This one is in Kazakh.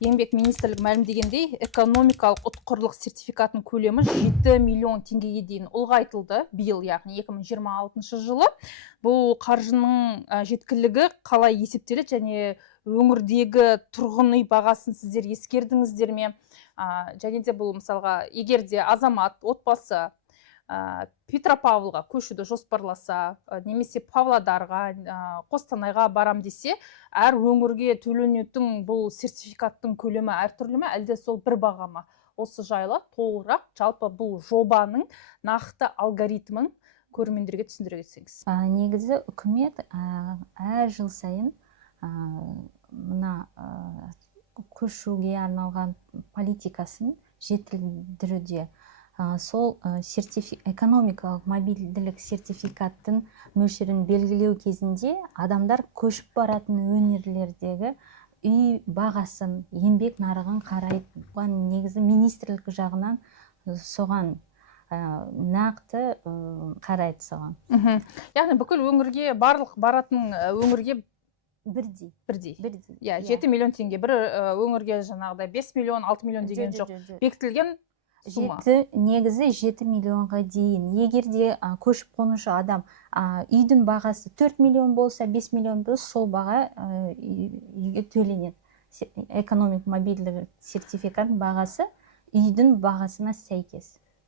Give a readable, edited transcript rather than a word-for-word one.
еңбек министрлігі мәлімдегендей, экономикалық ұтқырлық сертификатының көлемі 7 миллион теңгеге дейін ұлғайтылды биыл, яғни 2026 жылы. Бұл қаржының жеткілігі қалай есептеледі және өңірдегі тұрғын үй бағасын сіздер ескердіңіздер ме? Және де бұл мысалға, егер де азамат, отбасы Петропавлға көшуді жоспарласа, немесе Павлодарға, Қостанайға барам десе, әр өңірге төленетін бұл сертификаттың көлемі әртүрлі ме, әлде сол бір баға ма? Осы жайлы толығырақ жалпы бұл жобаның нақты алгоритмін көрермендерге түсіндіре кетсеңіз. Негізі үкімет әр жыл сайын мына көшуге арналған политикасын жетілдіруде. Сол экономикалық мобильділік сертификаттың мөлшерін белгілеу кезінде адамдар көшіп баратын өңірлердегі үй бағасын, еңбек нарығын қарайды. Негізі министрлік жағынан соған нақты қарайды соған. Яғни бүкіл өңірге, барлық баратын өңірге бірдей. 7 миллион теңге. Бір өңірге жаңағыдай 5 миллион, 6 миллион деген жоқ. Бекітілген негізі 7 миллионға дейін. Егер де көшіп қонушы адам үйдің бағасы 4 миллион болса, 5 миллион болса, сол баға үйге төленеді. Экономик мобильдік сертификат бағасы үйдің бағасына сәйкес.